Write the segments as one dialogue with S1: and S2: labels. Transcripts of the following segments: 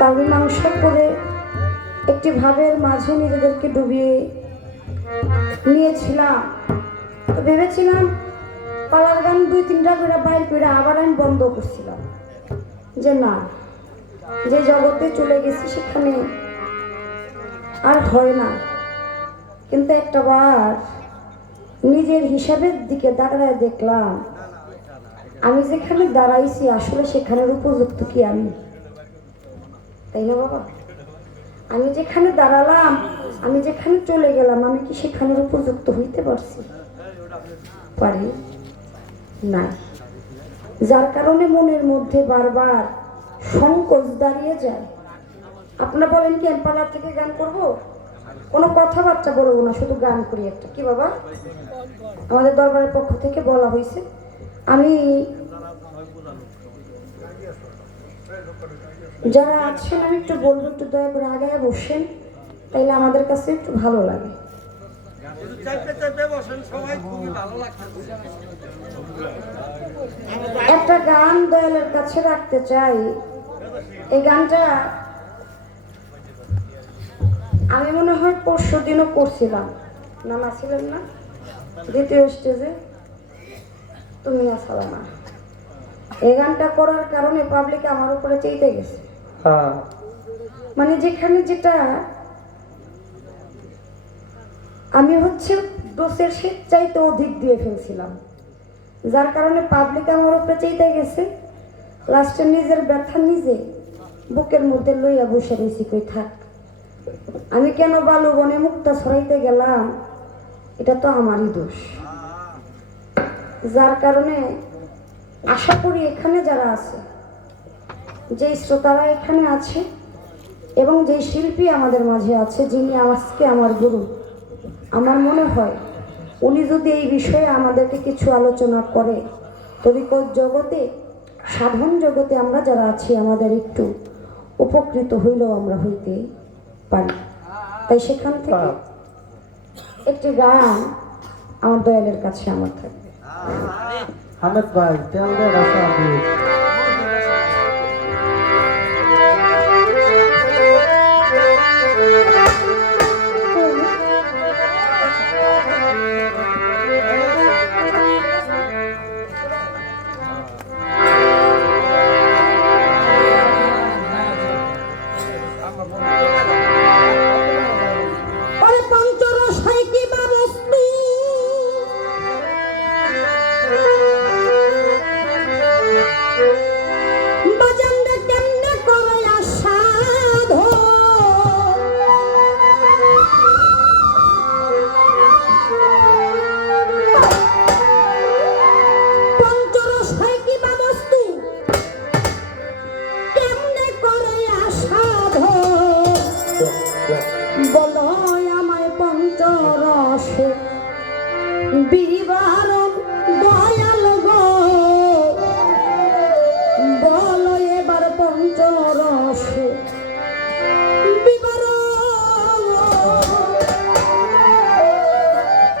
S1: তাবি মাংস করে একটি ভাবের মাঝে নিজেদেরকে ডুবিয়ে নিয়েছিলাম। তো ভেবেছিলাম পালার গান দুই, তিনটা করে বাইর করে আবার আমি বন্ধ করছিলাম। যে না, যে জগতে চলে গেছি সেখানে আর হয় না। কিন্তু একটা বার নিজের হিসাবের দিকে দাঁড়ায় দেখলাম, আমি যেখানে দাঁড়াইছি আসলে সেখানের উপযুক্ত কি আমি? তাই না, বাবা? আমি যেখানে দাঁড়ালাম, আমি যেখানে চলে গেলাম, আমি কি সেখানের উপযুক্ত হইতে পারছি? পারি না যার কারণে মনের মধ্যে বারবার সংকোচ দাঁড়িয়ে যায়। আপনারা বলেন কি এম্পালার থেকে গান করব? কোনো কথাবার্তা বলব না, শুধু গান করি একটা। কি বাবা? আমাদের দরবারের পক্ষ থেকে বলা হয়েছে, আমি যারা আছেন, আমি একটু বলব একটু দয়া করে আগে বসেন, তাইলে আমাদের কাছে একটু ভালো লাগে। একটা গান দয়ালের কাছে রাখতে চাই। এই গানটা আমি মনে হয় পরশু দিনও করছিলাম। নানা ছিলেন না? দ্বিতীয় স্টেজে। তুমি আসালা না। এই গানটা করার কারণে পাবলিক আমার উপরে চেইতে গেছে। মানে যেখানে যেটা, আমি হচ্ছে দোষের সে চাইতে অধিক দিয়ে ফেলছিলাম। যার কারণে পাবলিক আমার উপরে চাইতে গেছে। লাস্টে নিজের ব্যথা নিজে বুকের মধ্যে লইয়া বসে রয়েছি, কই থাক। আমি কেন বালু বনে মুক্তা ছড়াইতে গেলাম? এটা তো আমারই দোষ। যার কারণে আশা করি এখানে যারা আছে যে শ্রোতারা এখানে আছে এবং যে শিল্পী আমাদের মাঝে আছে, যিনি আজকে আমার গুরু, আমার মনে হয় উনি যদি এই বিষয়ে আমাদেরকে কিছু আলোচনা করে তবিকত জগতে, সাধন জগতে আমরা যারা আছি, আমাদের একটু উপকৃত হইলেও আমরা হইতে পারি। তাই সেখান থেকে একটি গান আমার দয়ালের কাছে আমার থাকবে।
S2: হামেদ ভাই, তেল রাস্তা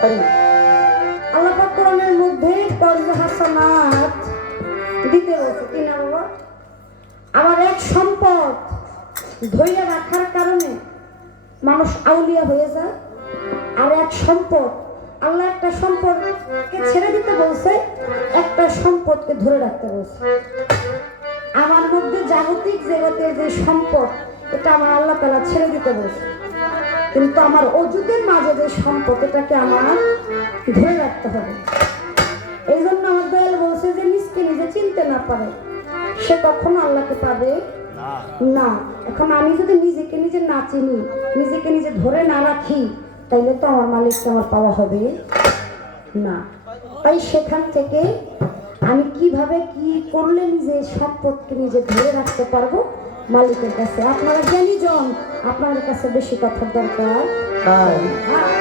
S1: আল্লাহ কোরআনের মধ্যে কর্জ হাসানাত দিতে বলছে কি না আমার এক সম্পদ ধৈর্য রাখার কারণে মানুষ আউলিয়া হয়ে যায়। আর এক সম্পদ, আল্লাহ একটা সম্পদকে ছেড়ে দিতে বলছে, একটা সম্পদকে ধরে রাখতে বলছে। আমার মধ্যে জাগতিক জগতের যে সম্পদ, এটা আমার আল্লাহ তালা ছেড়ে দিতে বলছে। কিন্তু আমার অজুদের মাঝে যে সম্পদ এটাকে আমার ধরে রাখতে হবে। এই জন্য আমার দয়াল বলছে যে নিজকে নিজে চিনতে না পারে সে কখনো আল্লাহকে পাবে না। এখন আমি যদি নিজেকে নিজে না চিনি নিজেকে নিজে ধরে না রাখি তাইলে তো আমার মালিককে আমার পাওয়া হবে না। তাই সেখান থেকে আমি কীভাবে কি করলে নিজে সম্পদকে নিজে ধরে রাখতে পারব মালিকের কাছে। আপনারা জ্ঞানী জন? আপনাদের কাছে বেশি কথা দরকার।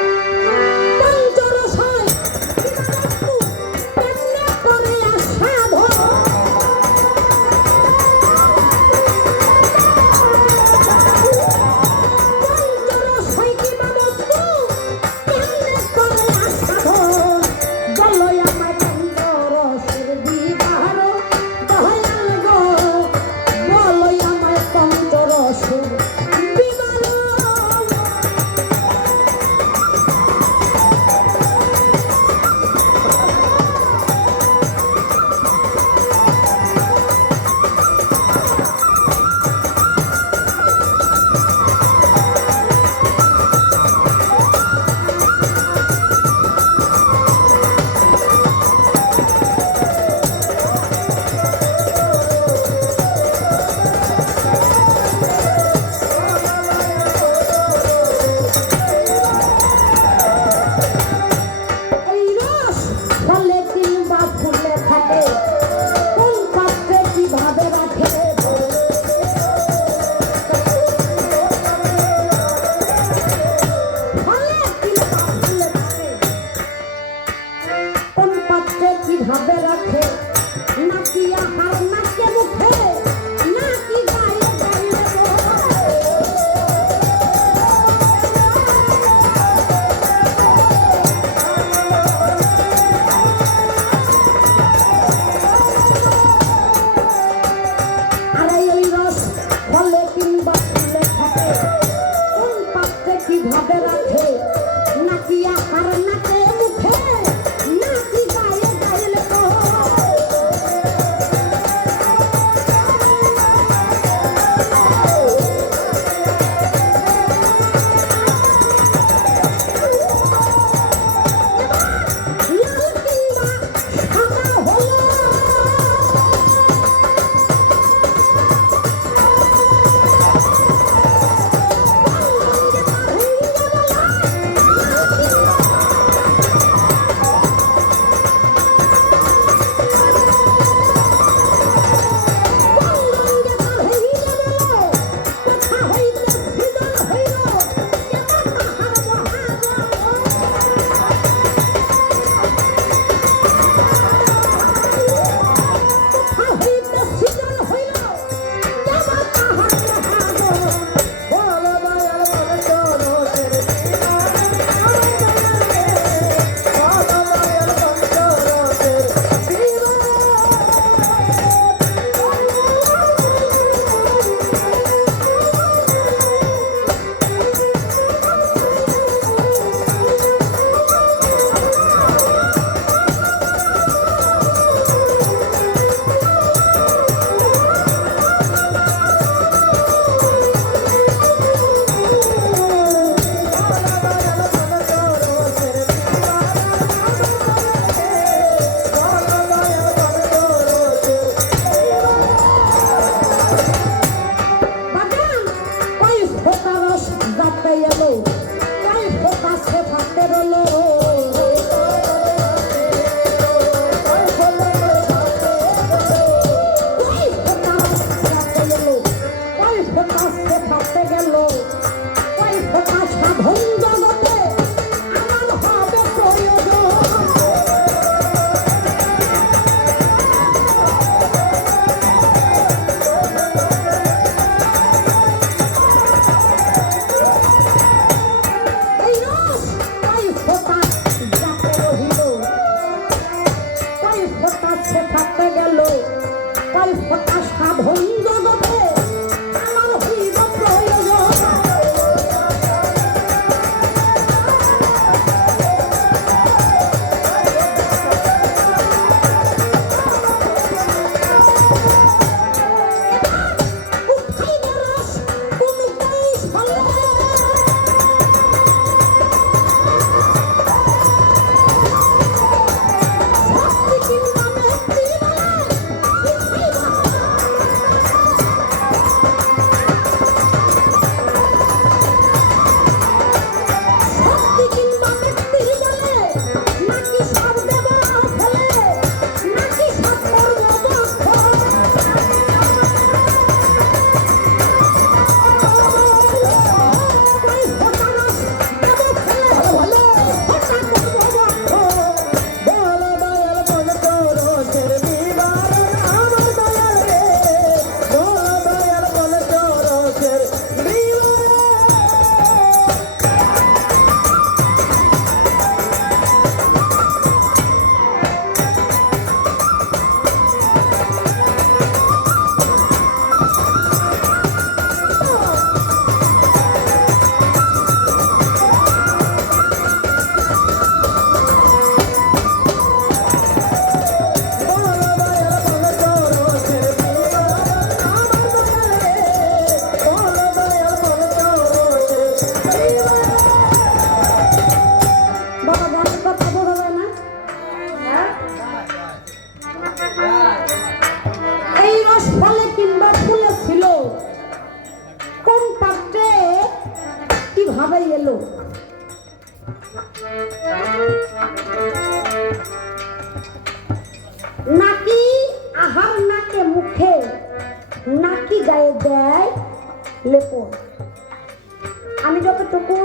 S1: আমি যতটুকু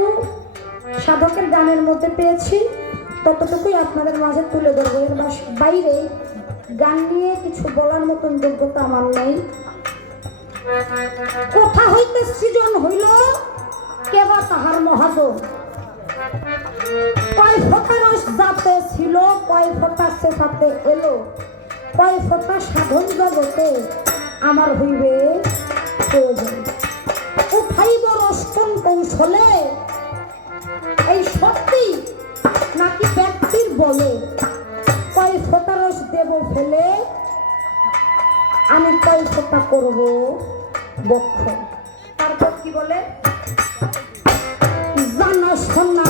S1: সাধকের গানের মধ্যে পেয়েছি, ততটুকুই আপনাদের মাঝে তুলে ধরবো। এর বাইরে গান নিয়ে কিছু বলার মতন যোগ্যতা আমার নেই। কোথা হইতে সৃজন হইল কেবা তাহার মহাজন। কয় ফোঁটা যাতে ছিল, কয় ফোঁটা সে সাথে এলো। কয় ফোঁটা সাধন জগতে আমার হইবে প্রয়োজন। উঠাইব অষ্টম কৌশলে। এই সত্যি নাকি ব্যক্তির বলে? কয় ফোঁটা রস দেব ফেলে। আমি কয় ফোটা করব বক্ষ। তারপর কি বলে? জানা শোনা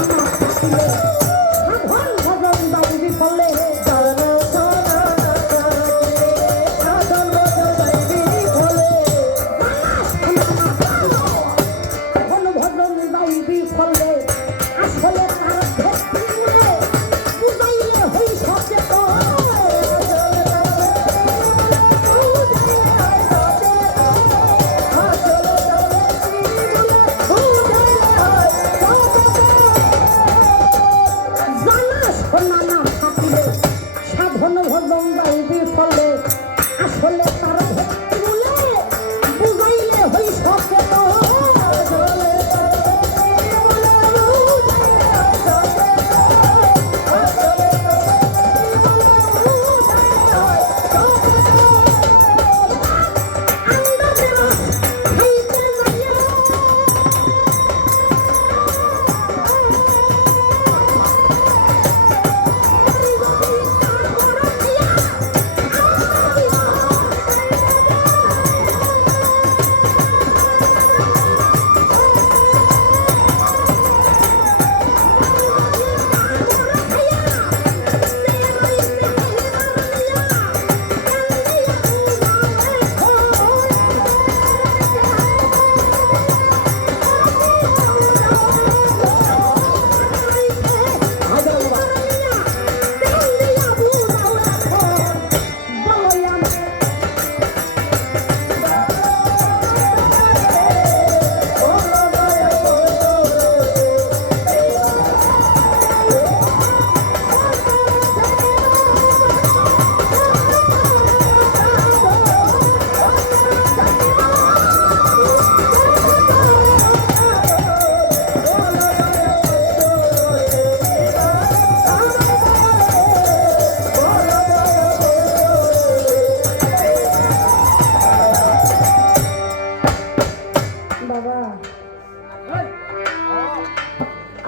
S1: বাবা।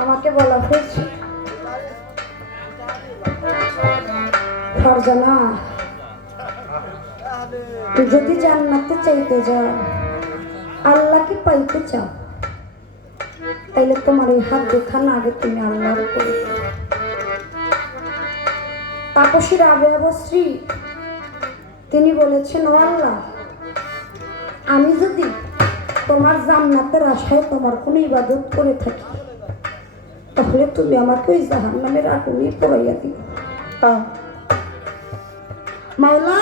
S1: আমাকে বলা হয়েছে ফারজানা, যদি জান্নাতে চাইতে যাও, আল্লাহকে পাইতে চাও, তাইলে তোমার এই হাত দেখা না আগে তুমি আল্লাহর উপরে তাপসী রাবে শ্রী। তিনি বলেছেন, ও আল্লাহ, আমি যদি তোমার জান্নাতের আশায় তোমার কোনো ইবাদত করে থাকি। তাহলে তুমি আমাকে ওই জাহান নামের আগুনই পড়াইয়া দিও। মাওলা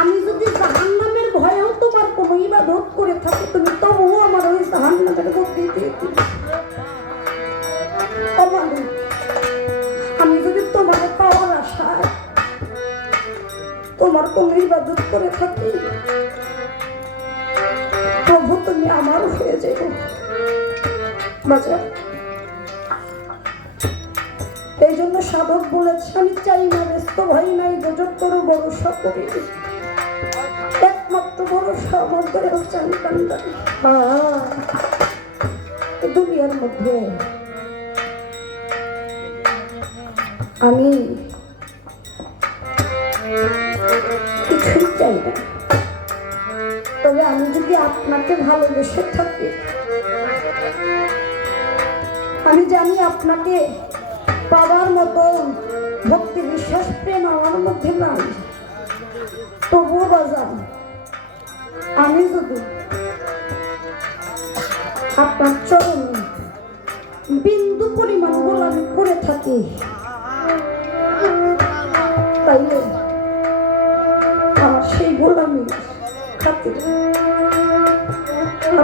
S1: আমি যদি জাহান নামের ভয়েও তোমার কোনো ইবাদত করে থাকি তুমি তবুও আমার ওই জাহান নামের মধ্যে দিয়ে আমি যদি তোমার পাওয়ার আশায় তোমার কোনো ইবাদত করে থাকি তুমি আমার হয়ে বাজা এই জন্য সাধক বলেছে, আমি চাই না ব্যস্ত ভাই নাই করো ভরসা করি একমাত্র ভরসা আমার দয়াল চান কান্দারি এই দুনিয়ার মধ্যে আমি কিছুই চাই না। তবে আমি যদি আপনাকে ভালোবেসে থাকি, আমি জানি আপনাকে পাওয়ার মতো ভক্তি বিশ্বাস প্রেম আমার মধ্যে নাই। তবুও বাজান, আমি যদি আপনার চরণে বিন্দু পরিমাণ গোলামি করে থাকি, তাইলে আমার সেই গোলামি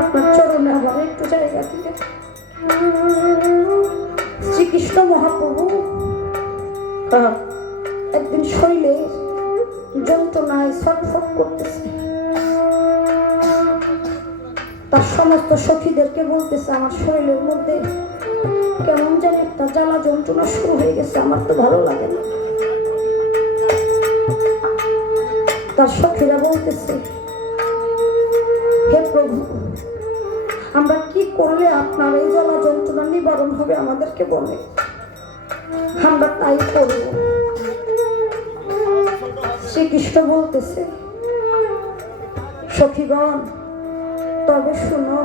S1: আপনার চরণে আমার একটু জায়গা দিলে শ্রীকৃষ্ণ মহাপ্রভু একদিন শরীরে যন্ত্রণায় ছটফট করতেছে। তার সমস্ত সখীদেরকে বলতেছে আমার শরীরের মধ্যে কেমন জানি একটা জ্বালা যন্ত্রণা শুরু হয়ে গেছে আমার তো ভালো লাগে না। তার সখীরা বলতেছে হে প্রভু, আমরা কি করলে আপনার এই জ্বালা যন্ত্রণা নিবারণ হবে আমাদেরকে বলে? আমরা তাই করব। শ্রীকৃষ্ণ বলতেছে, সখীগণ, তবে শুনো,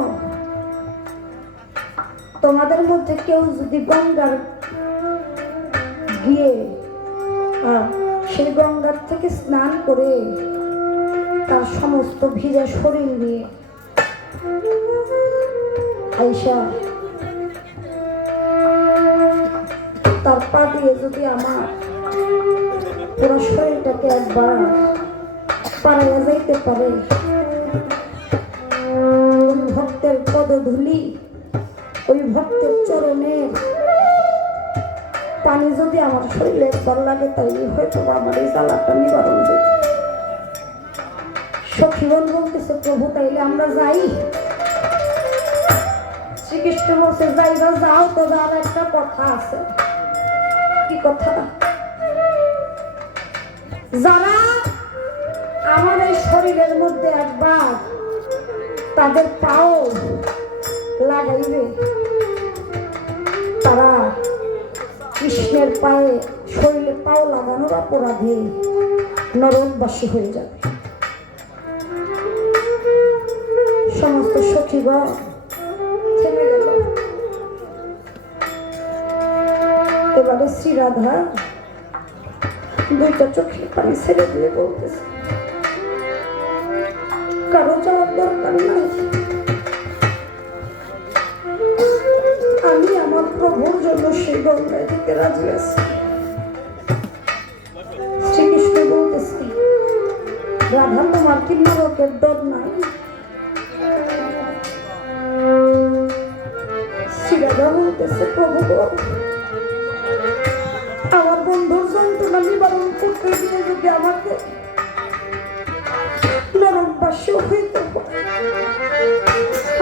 S1: তোমাদের মধ্যে কেউ যদি গঙ্গার গিয়ে সেই গঙ্গার থেকে স্নান করে তার সমস্ত ভিজা শরীর নিয়ে। আইসা তার পা দিয়ে যদি আমার পুরো শরীরটাকে একবার পাড়াইয়া যাইতে পারে ভক্তের পদধূলি ওই ভক্তের চরণের পানি যদি আমার শরীরে একবার লাগে তাই হয়তো আমার এই জ্বালাটা নিবারণ হবে সখীগণ বলতেছে প্রভু তাইলে আমরা যাই। শ্রীকৃষ্ণ বলছে, যাইবা যাও তো আর একটা কথা আছে। কি কথা? যারা আমার এই শরীরের মধ্যে একবার তাদের পাও লাগাইবে, তারা কৃষ্ণের পায়ে শরীরে পাও লাগানোর অপরাধে নরকবাসী হয়ে যাবে। এবারে শ্রী রাধা দুইটা চোখের পানি ছেড়ে দিয়ে বলতেছে, কারও যাওয়ার দরকার নাই। আমি আমার প্রভুর জন্য সেই গঙ্গায় যেতে রাজি আছি। শ্রীকৃষ্ণ বলতেছে, রাধা, তোমার কি নরকের ডর নাই? বলতেছে, প্রভু আমার বন্ধুর যন্ত্রণা নিবারণ করতে গিয়ে যদি আমাকে নরকবাসী হইতে হয়,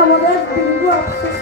S1: আমার এক বিন্দু আফসোস